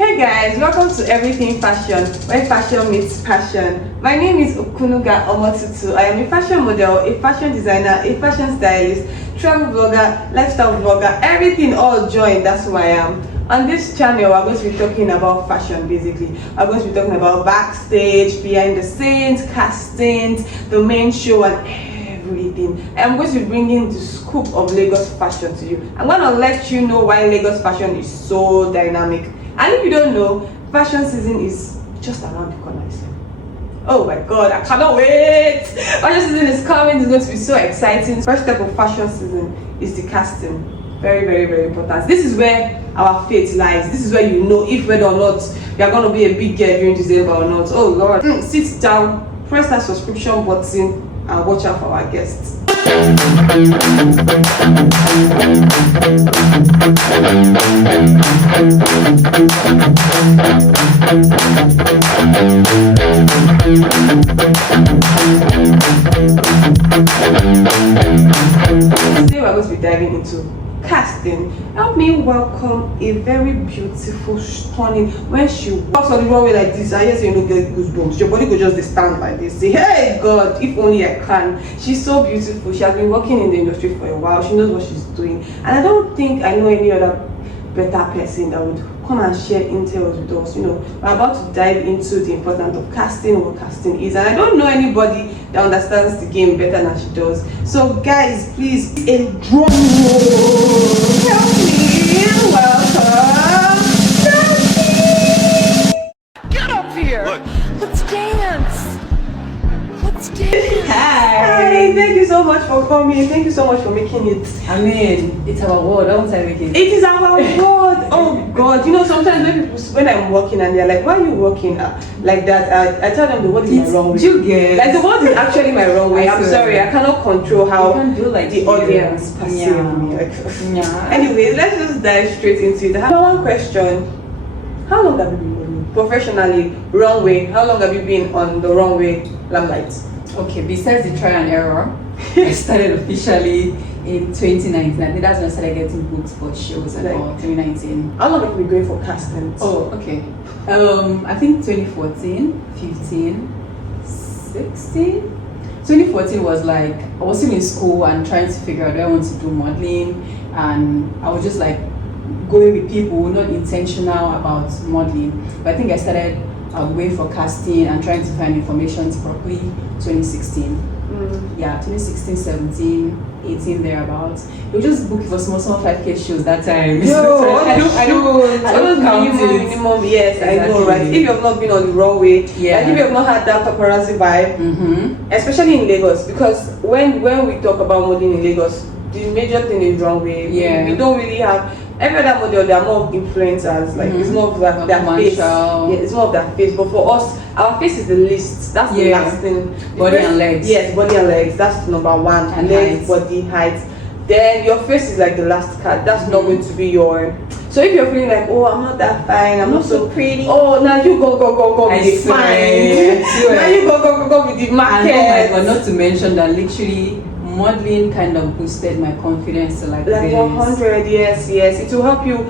Hey guys, welcome to Everything Fashion, where fashion meets passion. My name is Okunuga Omotutu. I am a fashion model, a fashion designer, a fashion stylist, travel blogger, lifestyle vlogger, everything all joined, that's who I am. On this channel, we're going to be talking about fashion basically. We're going to be talking about backstage, behind the scenes, castings, the main show and everything. I'm going to be bringing the scoop of Lagos fashion to you. I'm going to let you know why Lagos fashion is so dynamic. And if you don't know, fashion season is just around the corner. Oh my god, I cannot wait! Fashion season is coming, it's going to be so exciting. First step of fashion season is the casting. Very, very, very important. This is where our fate lies. This is where you know if whether or not you are going to be a big girl during December or not. Oh lord. Sit down, press that subscription button and watch out for our guests. Today we're going to be diving into casting. Help me welcome a very beautiful, stunning. When she walks on the runway like this, I just get goosebumps. Your body could just stand like this. Say, hey God, if only I can. She's so beautiful. She has been working in the industry for a while. She knows what she's doing, and I don't think I know any other better person that would come and share intel with us. You know, we're about to dive into the importance of casting, what casting is, and I don't know anybody that understands the game better than she does. So guys, please, a drum roll. Help me welcome Nancy. Get up here! Look. Let's dance! Let's dance! Hi, thank you so much for coming. Thank you so much for making it. I mean, it's our word, don't I make it? It is our word. Oh God, you know sometimes when I'm walking and they're like, "Why are you walking like that?" I tell them the word is my wrong way. You get Like the word is actually my wrong way. I'm sorry, I cannot control how You can't do like the you. audience perceive Yeah. me. Like, Yeah. anyways, let's just dive straight into it. I have one question. How long have you been modeling professionally, runway? How long have you been on the runway limelight? Okay, besides the try and error, I started officially in 2019. I think that's when I started getting booked for shows and all, 2019. How long have you been going for castings? Oh, okay. I think 2014, 15, 16. 2014 was like, I was still in school and trying to figure out, do I want to do modeling? And I was just like going with people, not intentional about modeling. But I think I started going for casting and trying to find information properly 2016. Yeah, 2016, 17, 18 thereabouts. We were just booking for small 5K shows that time. Yo, I don't count it. minimum, yes, I know, Exactly. right? If you have not been on the runway, Yeah. like if you have not had that paparazzi vibe, Mm-hmm. especially in Lagos, because when we talk about modeling in Lagos, the major thing is runway. Yeah. We don't really have every other model. They are more of influencers. Like it's more of their face. Commercial. Yeah, it's more of their face. But for us, our face is the least. That's the Yeah. last thing. The Body first- and legs. Yes, body and legs. That's number one. And legs, height. body, height. Then your face is like the last card. That's not going to be your. So if you're feeling like, oh, I'm not that fine, I'm not so pretty. Oh, now you go I with the swear, fine. I swear. Now you go with the And market. oh my god, not to mention that literally modeling kind of boosted my confidence to like Like this. 100, yes. It will help you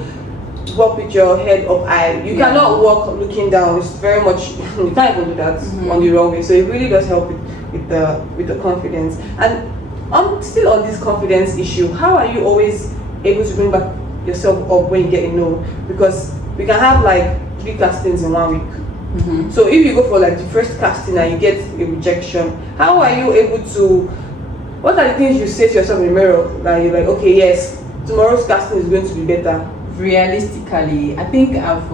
walk with your head up high. You Yeah. cannot walk looking down. It's very much you can't even do that on the runway. So it really does help with the confidence. And still on this confidence issue, how are you always able to bring back yourself up when you get a no? Because we can have like 3 castings in 1 week. Mm-hmm. So if you go for like the first casting and you get a rejection, how are you able to? What are the things you say to yourself in the mirror that you're like, okay, yes, tomorrow's casting is going to be better? Realistically, I think I've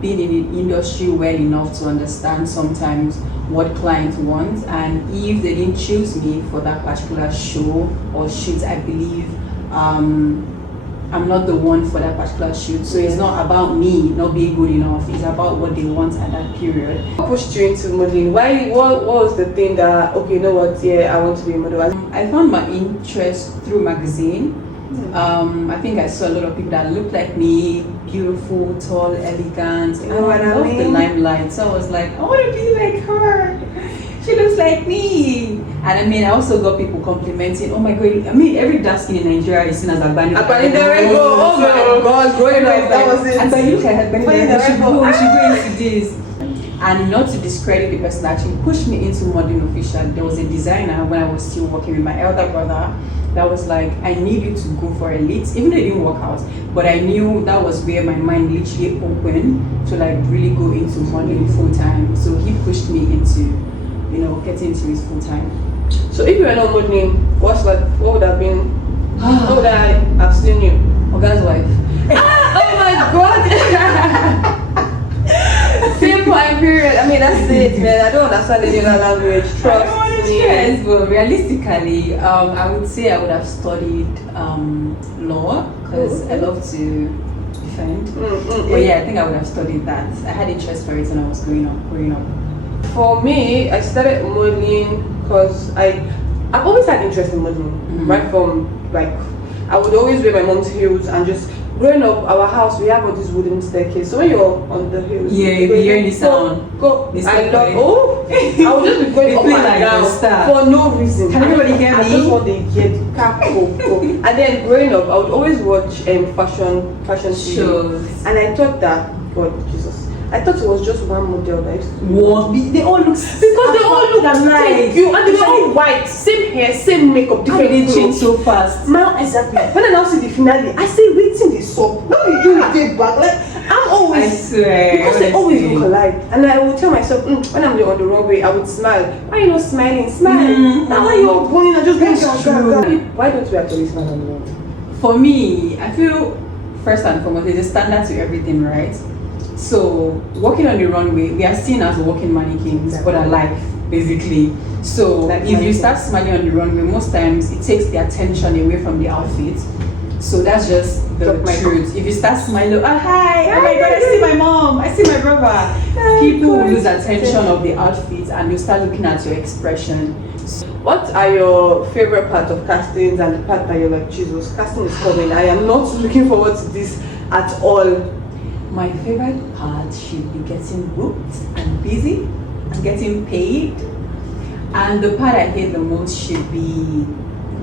been in the industry well enough to understand sometimes what clients want, and if they didn't choose me for that particular show or shoot, I believe I'm not the one for that particular shoot. So it's not about me not being good enough, it's about what they want at that period. What pushed you into modeling? What was the thing that, okay, you know what, yeah, I want to be a model? I found my interest through magazine. I think I saw a lot of people that looked like me, beautiful, tall, elegant. You know what I loved the mean? limelight. So I was like, I want to be like her. she looks like me. And I mean, I also got people complimenting, oh my God, I mean, every dark skin in Nigeria is seen as Agbani. Agbani Derego, oh my God, growing up, that was it. Agbani, look at Agbani Derego, she should Ah! go into this. And not to discredit the person that actually pushed me into modeling official, there was a designer when I was still working with my elder brother that was like, I need you to go for Elite, even though it didn't work out, but I knew that was where my mind literally opened to like really go into modeling full time. So he pushed me into, you know, getting into it full time. So if you were not modeling, what would have been, how would I have seen you? Oga's wife. Oh my God! Simple and period. I mean, that's it, man. I don't understand any other language. Trust me. Yes, but realistically, I would say I would have studied law because I love to defend. But yeah, I think I would have studied that. I had interest for it when I was growing up. For me, I started modeling because I've always had interest in modeling, right from like I would always wear my mom's heels and just growing up, our house we have all this wooden staircase. So when you're on the hills, Yeah, you'll be hearing the sound. Go. It's I so love. funny. Oh, I would just be going They up play and like down a star. for no reason. Can everybody hear I me? just want to hear the car go. And then growing up, I would always watch fashion TV. Shows. And I thought that God Jesus, I thought it was just one model that used to do. What? They all look Because they all look like you, and they were all white, same hair, same makeup, How different did they change clothes. so fast? Now exactly. When I now see the finale, I say waiting this up. Now you do it back. Like I'm I always swear. because they always honestly. look alike. And I would tell myself, when I'm on the runway, I would smile. Why are you not smiling? Smile. Now when you're going and just going That's gaga. true. Why don't we actually smile on the runway? For me, I feel first and foremost there's a standard to everything, right? So walking on the runway, we are seen as walking mannequins, but alive, basically. So Like if you mannequins. start smiling on the runway, most times it takes the attention away from the outfit. So that's just the Drop my truth. If you start smiling, oh hi, oh my God, I see my mom, I see my brother. People will lose attention of the outfit and you start looking at your expression. What are your favorite part of castings and the part that you're like, Jesus, casting is coming. I am not looking forward to this at all. My favorite part should be getting booked and busy and getting paid. And the part I hate the most should be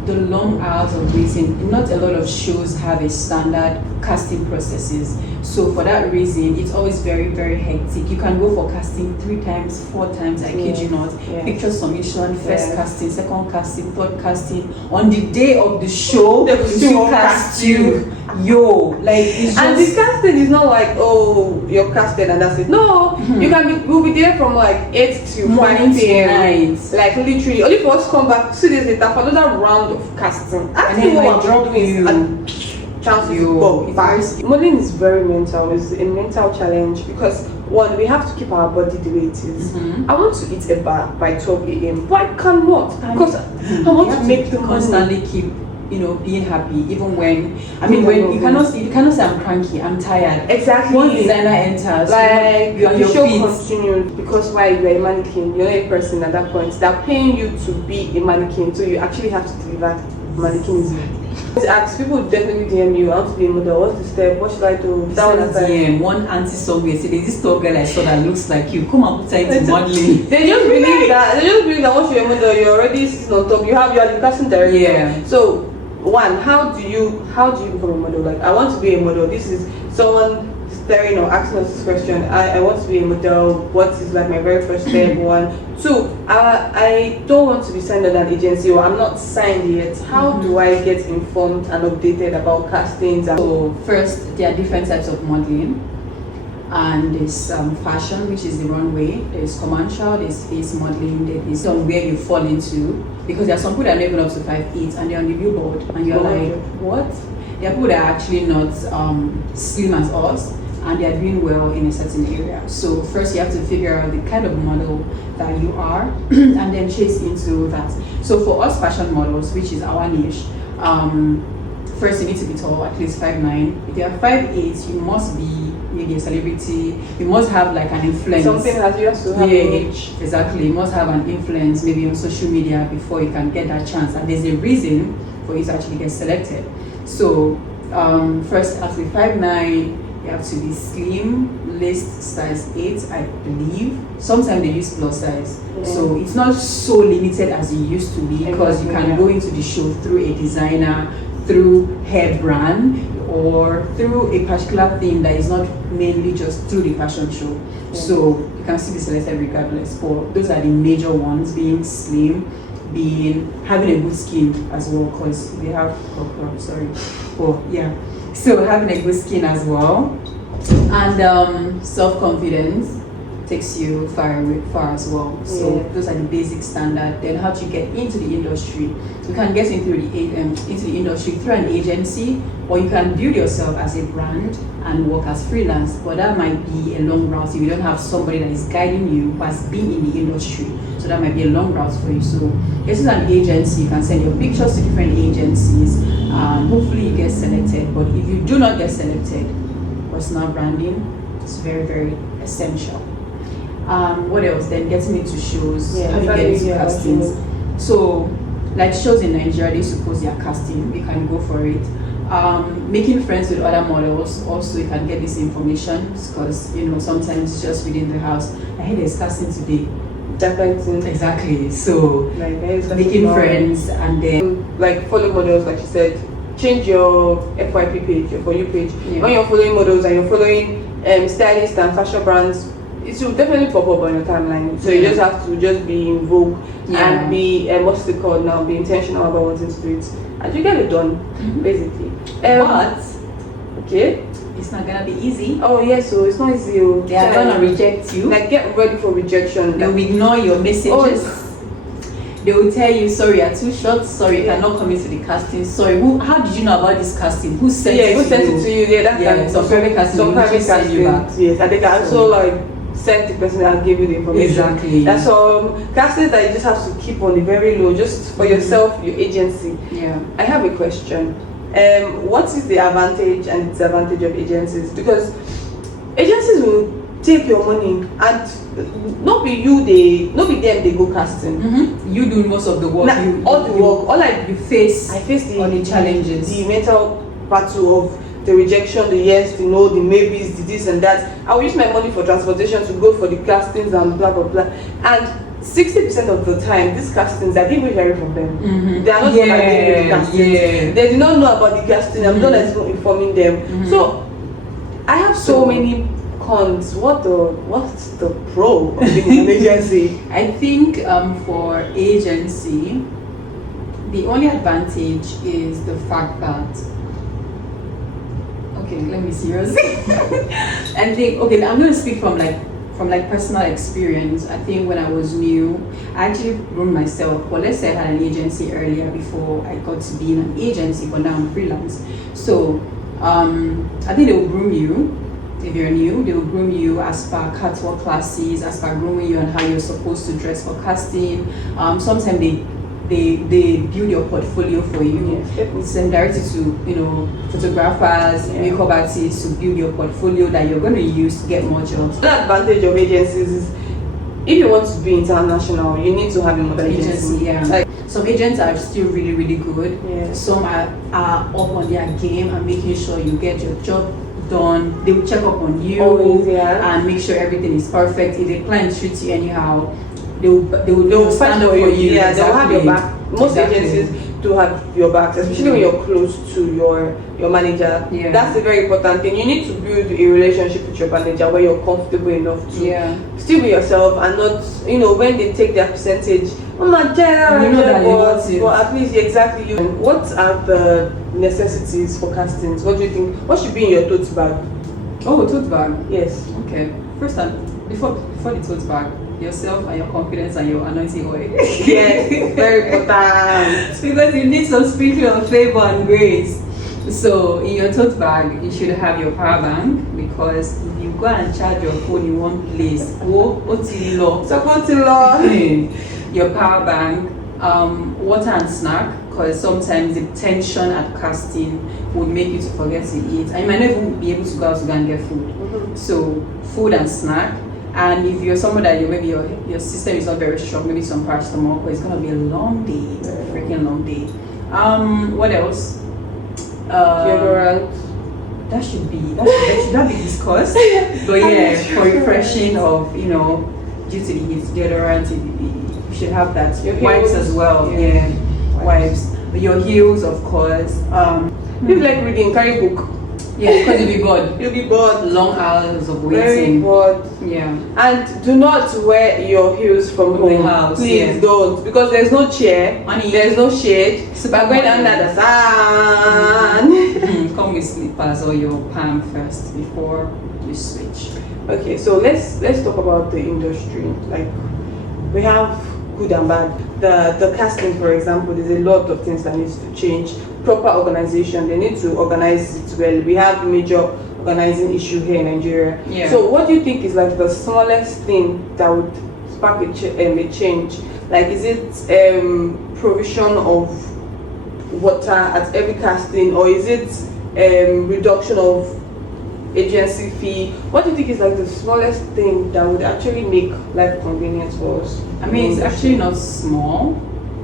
the long hours of waiting. Not a lot of shows have a standard casting processes. So for that reason, it's always very, very hectic. You can go for casting 3 times, 4 times, I kid you not. Yes. Picture submission, first Yes. casting, second casting, third casting. On the day of the show, They will they still will cast you. Yo, like it's And just... the casting is not like, oh, you're casted and that's it. No, you can be, we'll be there from like 8 to 5 Morning to p.m. night. Like literally, only for us to come back 2 days later for another round of casting. Actually, then what they I'm drop doing you. and chances You. go It's back. very- Modeling is very mental. It's a mental challenge because one, we have to keep our body the way it is. I want to eat a bar by 12 a.m. but I cannot because I want You to have make the constantly money. keep, you know, being happy even when when you cannot say I'm cranky, I'm tired. Exactly. Once designer enters, Like you're on the your show feet. continues because why you're a mannequin, you're not a person at that point. They're paying you to be a mannequin, so you actually have to deliver mannequinism. To ask people definitely DM you, I want to be a model, what's the step, what should I do? That one aside. DM, one auntie somewhere said, there's this tall girl I saw that looks like you. Come and put her into modeling. They just believe that once you're a model, you're already sitting on top. You are the casting director. Yeah. So one, how do you become a model? Like I want to be a model. This is someone staring or asking us this question. I want to be a model. What is like my very first step? 1, 2. I don't want to be signed on an agency or I'm not signed yet. How do I get informed and updated about castings? So first, there are different types of modeling. And there's fashion, which is the runway. There's commercial, there's face modeling, there's on where you fall into. Because there are some people that are not even up to 5'8" and they're on the billboard. And you're like, what? There are people that are actually not slim as us and they are doing well in a certain area. So first you have to figure out the kind of model that you are and then chase into that. So for us fashion models, which is our niche, first you need to be tall, at least 5'9". If you are 5'8", you must be maybe a celebrity. You must have like an influence. Something has you have to have Yeah, a reach. exactly. You must have an influence maybe on social media before you can get that chance. And there's a reason for you to actually get selected. So first, as with 5'9", you have to be slim, list size 8, I believe. Sometimes they use plus size. Yeah. So it's not so limited as it used to be, because you Exactly, can yeah. go into the show through a designer, through hair brand, or through a particular theme that is not mainly just through the fashion show. Yeah. So you can still be selected regardless. But those are the major ones: being slim, being having a good skin as well, because they have so having a good skin as well, and self-confidence takes you far as well. So Yeah. those are the basic standard. Then how to get into the industry. You can get into the industry through an agency, or you can build yourself as a brand and work as freelance. But that might be a long route if you don't have somebody that is guiding you who has been in the industry. So that might be a long route for you. So this is an agency. You can send your pictures to different agencies. Hopefully you get selected. But if you do not get selected, personal branding is very, very essential. What else? Then getting into shows. Yeah, How do you get exactly, into yeah, castings? sure. So, like shows in Nigeria, they suppose they are casting. You can go for it. Making friends with other models. Also, you can get this information, because sometimes it's just within the house. I heard there's casting today. Definitely. Exactly. So Like there is making something friends, and then like follow models, like you said. Change your FYP page, your For You page. Yeah. When you're following models and you're following stylists and fashion brands, it will definitely pop up on your timeline. So you Yeah. just have to just be in vogue Yeah. and be what's it called now? Be intentional about wanting to do it, and you get it done, basically. but Okay. it's not gonna be easy. Oh yeah, so it's not easy. Oh. They are gonna reject you. Like get ready for rejection. They will ignore your messages. They will tell you, sorry, you're too short. Sorry, you Yeah. cannot come into the casting. Sorry, how did you know about this casting? Who sent Yeah, it who to sent you? it to you? Yeah, that's Yeah, like some private casting, some they will private just send you back. Yes, and they can So- also like send the person that gave you the information. Exactly. That's some castings that you just have to keep on the very low, just for yourself, your agency. Yeah. I have a question. What is the advantage and disadvantage of agencies? Because agencies will take your money, and not be them they go casting. You do most of the work. Nah, all the work, all you face. I face all the challenges. the mental battle of the rejection, the yes, the no, the maybes, the this and that. I will use my money for transportation to go for the castings and blah blah blah. And 60% of the time, these castings, I didn't even hear it from them. They are not the one that gave me the castings. Yeah. They did not know about the casting. I'm not as informing them. So I have so many cons. What's the pro of being an agency? I think for agency, the only advantage is the fact that, okay, let me be serious. I think, okay, I'm going to speak from personal experience. I think when I was new, I actually run myself. Well, let's say I had an agency earlier before I got to be in an agency, but now I'm freelance. So I think they will groom you. If you're new, they will groom you as per catwalk classes, as per grooming you on how you're supposed to dress for casting. Sometimes they build your portfolio for you. Yes. Send directly to photographers, makeup artists to build your portfolio that you're going to use to get more jobs. The advantage of agencies is if you want to be international, you need to have a mother agency. Yeah. Like, some agents are still really, really good. Yeah. Some are up on their game and making sure you get your job done. They will check up on you Always, yeah. and make sure everything is perfect. If the client treats you anyhow, they will stand up for you. Yeah, they will have your back. Most Exactly. agencies do have your back, especially when you're close to your manager. Yeah. That's a very important thing. You need to build a relationship with your manager where you're comfortable enough to still be yourself and not, when they take their percentage, oh my God, You know that you want it. but at least exactly you. What are the necessities for castings? What do you think? What should be in your tote bag? Oh, tote bag. Yes. Okay. First and before the tote bag, yourself and your confidence and your anointing oil. Yes, very important. Because you need some sprinkling of favor and grace. So in your tote bag, you should have your power bank, because if you go and charge your phone in one place, Support in law. your power bank, water and snack, because sometimes the tension at casting would make you to forget to eat, and you might not even be able to go out to go and get food. So food and snack. And if you're someone that maybe your system is not very strong, maybe some paracetamol, but it's gonna be a long day, freaking long day. What else? Deodorant. that should that should be discussed. But yeah, for refreshing of due to the heat, deodorant, you should have that. Your Wipes heels. as well. Yeah. Yeah, wipes. Your heels, of course. If you like reading, carry book. Yeah, because you'll be bored. You'll be bored. Long hours of Very waiting. bored. Yeah. And do not wear your heels from From the home. house, Please yeah. don't, because there's no chair, Honey. there's no shade. Super We're going hot. under the sun. Come with slippers or your palm first before you switch. Okay, so let's talk about the industry. Like, we have good and bad. The casting, for example, there's a lot of things that needs to change. Proper organization, they need to organize it well. We have major organizing issue here in Nigeria. Yeah. So what do you think is like the smallest thing that would spark a change? Like, is it provision of water at every casting, or is it reduction of agency fee? What do you think is like the smallest thing that would actually make life convenient for us? I mean, it's actually not small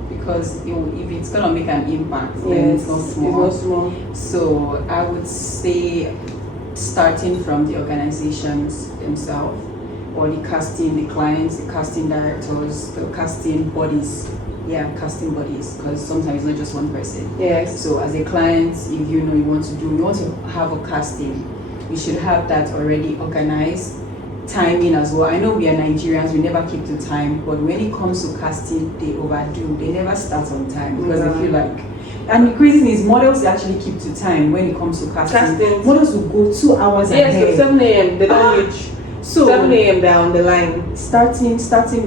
because if it's gonna make an impact, then Yes, it's not small. It's not small. So I would say starting from the organizations themselves, or the casting, the clients, the casting directors, the casting bodies. Yeah, casting bodies, because sometimes it's not just one person. Yes. So as a client, if you want to have a casting, you should have that already organized. Timing as well. I know we are Nigerians, we never keep to time, but when it comes to casting, they overdo. They never start on time because they feel like. And the crazy thing is, models actually keep to time when it comes to casting. Casting. Models will go 2 hours Yes, ahead. so 7 a.m. they don't reach. So 7 a.m. they're on the line. starting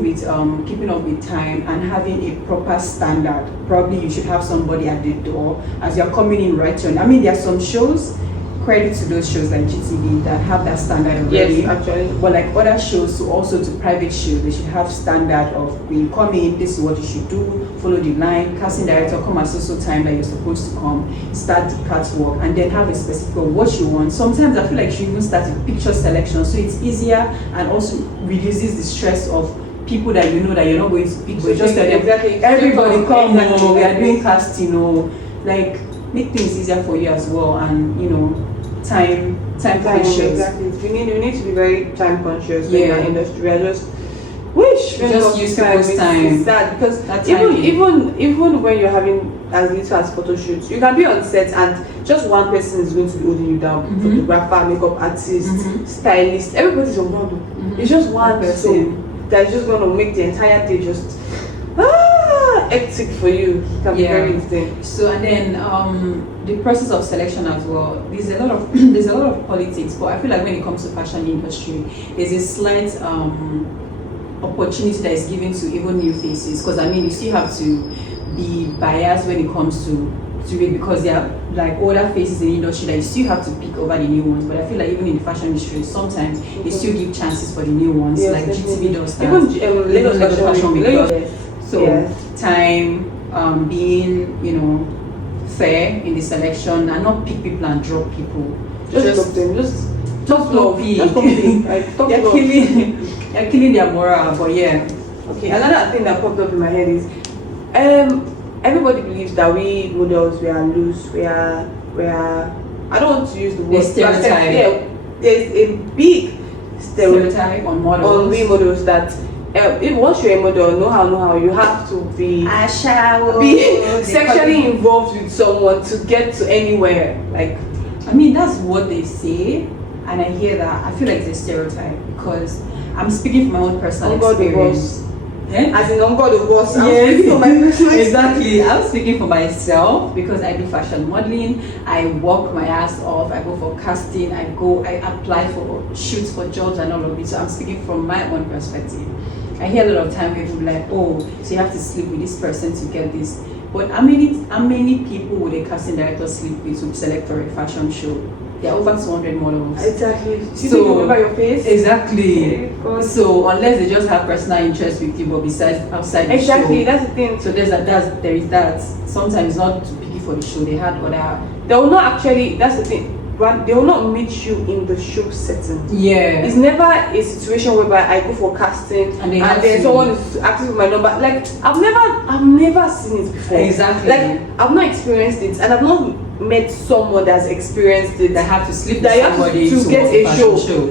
with keeping up with time and having a proper standard. Probably you should have somebody at the door as you're coming in right on. I mean, there are some shows, credit to those shows like GTV, that have that standard already. Yes, actually. But like other shows, so also to private shows, they should have standard of when you come in, this is what you should do, follow the line, casting director, come at so time that you're supposed to come, start the catwalk, and then have a specific of what you want. Sometimes I feel like you should even start with picture selection, so it's easier and also reduces the stress of people that you know that you're not going to pick, but just tell them, Exactly. everybody come, Exactly. we are doing casting, like make things easier for you as well, and time conscious. Exactly. We need to be very time conscious in Yeah. our industry. I just wish when Just it comes use to people's time. It's sad because That even when you're having as little as photo shoots, you can be on set and just one person is going to be holding you down. Mhm. Photographer, makeup artist, Mhm. stylist, everybody's on board. It's just one Person. person that's just going to make the entire day just hectic for you. It can be Yeah. very insane. So and then the process of selection as well. There's a lot of there's a lot of politics, but I feel like when it comes to fashion industry, there's a slight opportunity that is given to even new faces. Because I mean, you still have to be biased when it comes to it, because there are like older faces in the industry that you still have to pick over the new ones. But I feel like even in the fashion industry, sometimes they still give chances for the new ones, Yes, like definitely. GTV does that. Even Lagos Fashion Week. Week. Yes. So Yes. time, being fair in the selection and not pick people and drop people. Just stop them. Just Just love. pick. Just don't pick. Like, stop You're love. killing their morale, but yeah. Okay, another thing that popped up in my head is everybody believes that we models, we are loose, we are I don't want to use the word stereotype. Yeah, there's a big stereotype Stereotype on models. on we models that if once you're a model, know how you have to be sexually involved with someone to get to anywhere. Like, I mean, that's what they say, and I hear that. I feel like it's a stereotype because I'm speaking from my own personal on God the experience. boss. Yeah? As in on God the boss. I'm Yes, speaking from my personal exactly. I'm speaking for myself because I do fashion modeling. I work my ass off. I go for casting. I apply for shoots for jobs and all of it. So I'm speaking from my own perspective. I hear a lot of time people be like, oh, so you have to sleep with this person to get this. But how many people would a casting director sleep with to select for a fashion show? There are over 200 models. Exactly. You So- think you remember your face? Exactly. Of course. So unless they just have personal interest with you, but besides outside the Exactly, show. that's the thing. So there is that. Sometimes not to pick it for the show. They had other. They will not actually, that's the thing, but they will not meet you in the show setting. Yeah. It's never a situation whereby I go for casting And they and have then to- someone is asking for my number. Like, I've never seen it before. Exactly. Like, I've not experienced it and I've not met someone that's experienced it, That have to sleep with that you have somebody to get work a fashion show.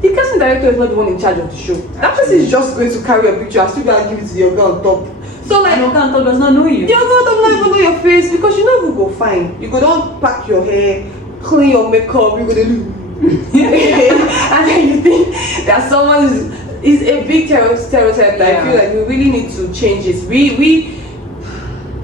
The casting director is not the one in charge of the show. That person is just going to carry a picture and still go and give it to your girl on top. So like, And Okanto does not know you. your girl does not even know your face because you know who go fine. You go don't pack your hair, clean your makeup, you go to and then you think that someone is a big stereotype that I feel like we really need to change it. We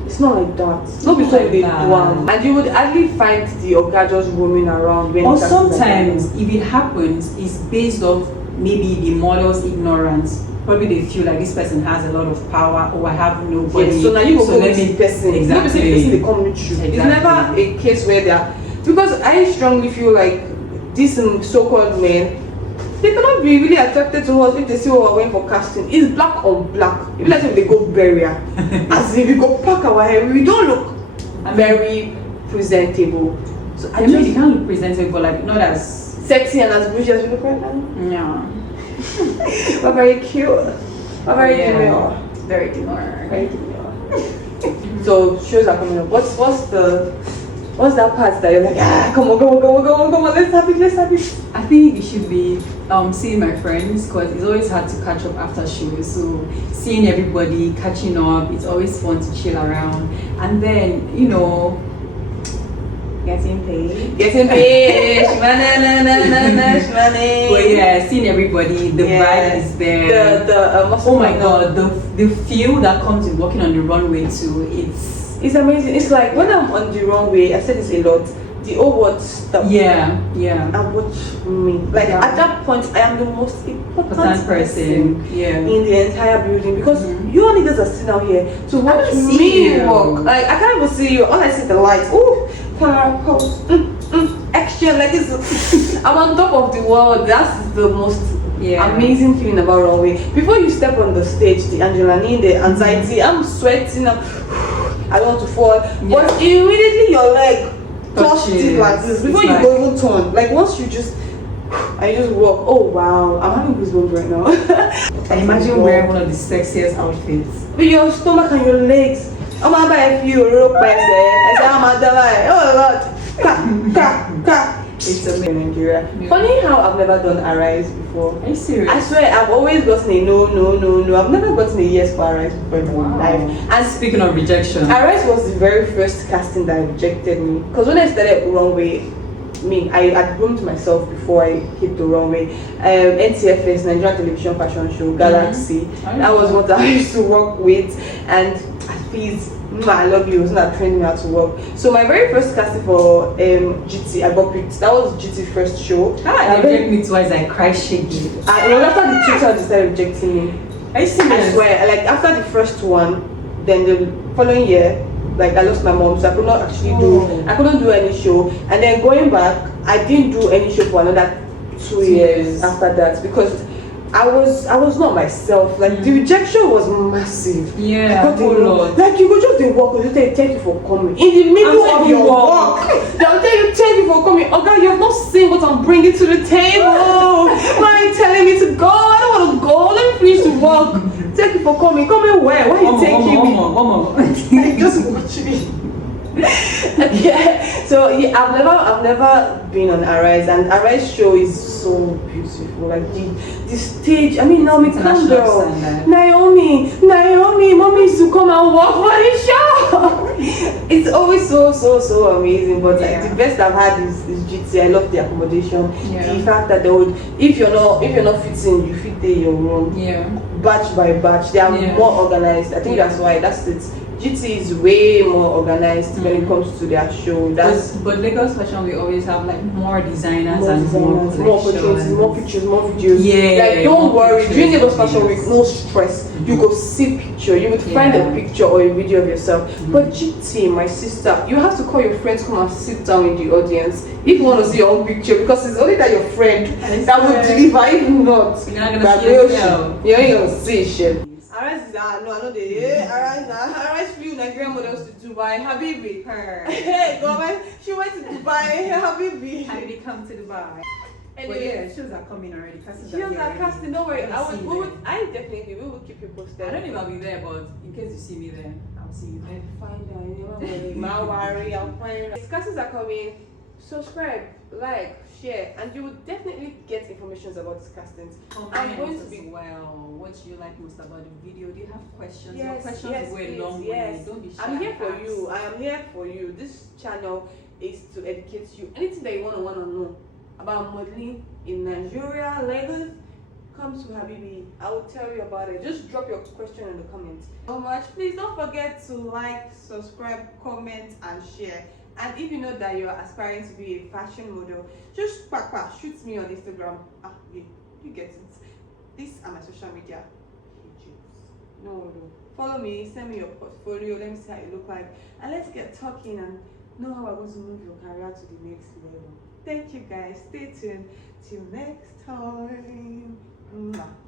it's not like that. It's not because like they that. do and you would hardly find the Oga just roaming around when Or it comes to sometimes, if it happens, it's based off maybe the model's ignorance. Probably they feel like this person has a lot of power, or I have nobody. yes, so now you go so go with the person. Exactly. Not the same person they come with you. It's Exactly. never a case where they are, because I strongly feel like these so-called men, they cannot be really attracted to us if they see what we're wearing for casting. It's black on black. Even like if they go burial, as if we go pack our hair, we don't look very presentable. So I mean, you can't look presentable, but like not as sexy and as bougie as we look right now. yeah. We're very cute. We're very demure. Very demure. Very demure. So shows are coming up. What's that part that you're like, come on, let's have it. I think it should be seeing my friends, because it's always hard to catch up after shows. So seeing everybody, catching up, it's always fun to chill around. And then, you know, getting paid. But yeah, seeing everybody, the vibe is there. Oh my god, the feel that comes with walking on the runway too, it's amazing. It's like when I'm on the runway, I said this a lot, the whole world stop. Yeah. And watch me. Like at that point, I am the most important person in the entire building, because you all niggas are sitting out here to watch see me you. walk. Like I can't even see you. All I see is the lights. Ooh, camera pose, action. Like it's, I'm on top of the world. That's the most amazing feeling about runway. Before you step on the stage, the adrenaline, the anxiety, I'm sweating. I don't want to fall, but immediately your leg touched it like this before you go even turn. Like once you just walk. Oh wow, I'm having goosebumps right now. I imagine wearing one of the sexiest outfits with your stomach and your legs. I'm gonna buy a few rope person. I say I'm a die. Oh Lord. It's amazing in Nigeria. Funny how I've never done Arise before. Are you serious? I swear I've always gotten a no. I've never gotten a yes for Arise before in my life. And speaking of rejection, Arise was the very first casting that rejected me. Because when I started runway, I had groomed myself before I hit the runway. NTFS, Nigerian Television Fashion Show, Galaxy. That was what I used to work with. And please, I love you. It wasn't that trained me how to work. So my very first casting for GT, I got picked. That was GT first show. They rejected me twice. I cried shaking. And it was after the Twitter they started rejecting me. Are you serious? I swear, like after the first one, then the following year, like I lost my mom, so I could not actually I couldn't do any show. And then going back, I didn't do any show for another 2 years after that, because I was not myself. Like the rejection was massive. Yeah. Like you go just to work, you say thank you for coming. In the middle of your work, they'll tell you thank you for coming. Oh God, you have not seen what I'm bringing to the table. Why are you telling me to go? I don't want to go. Let me finish the work. Thank you for coming. Coming where? Why are you taking me? One more. Like, just watch me. So I've never been on Arise, and Arise show is so beautiful. Like the stage. I mean, Naomi Campbell, Naomi, mommy used to come and walk for the show. It's always so amazing. But like the best I've had is GT. I love the accommodation. The fact that they would, if you're not fitting, you fit in your room. Batch by batch, they are more organized. I think that's why. That's it. GT is way more organized when it comes to their show. But Lagos Fashion, we always have like more designers and more opportunities, more pictures, more videos. Like don't worry, during Lagos Fashion Week, no stress. You go see picture, you would find a picture or a video of yourself. But GT, my sister, you have to call your friends, come and sit down in the audience if you want to see your own picture, because it's only that your friend that will deliver. If not, you're not gonna see yourself. You ain't gonna see shit. Arise is no, I know they Arise flew Nigerian models to Dubai. Habibi. Hey, government, she went to Dubai. Habibi come to Dubai. Anyway, shows are coming already. Shows are casting. Don't worry. We will keep you posted. I don't know if I'll be there, but in case you see me there, I'll see you there. Find out. You never worry. Ma worry. I'll find out. Classes are coming. Subscribe, like, share, and you will definitely get information about these castings. I'm going to be well. What do you like most about the video? Do you have questions? Yes, Your questions yes, go a please, long yes. way. Don't be shy. I'm here for ask. you. I am here for you. This channel is to educate you. Anything that you want to know about modeling in Nigeria, Lagos, come to Habibi. I will tell you about it. Just drop your question in the comments. So much. Please don't forget to like, subscribe, comment, and share. And if you know that you're aspiring to be a fashion model, just shoot me on Instagram. You get it. These are my social media pages. No. Follow me, send me your portfolio, let me see how you look like, and let's get talking and know how I'm going to move your career to the next level. Thank you guys. Stay tuned. Till next time. Mwah.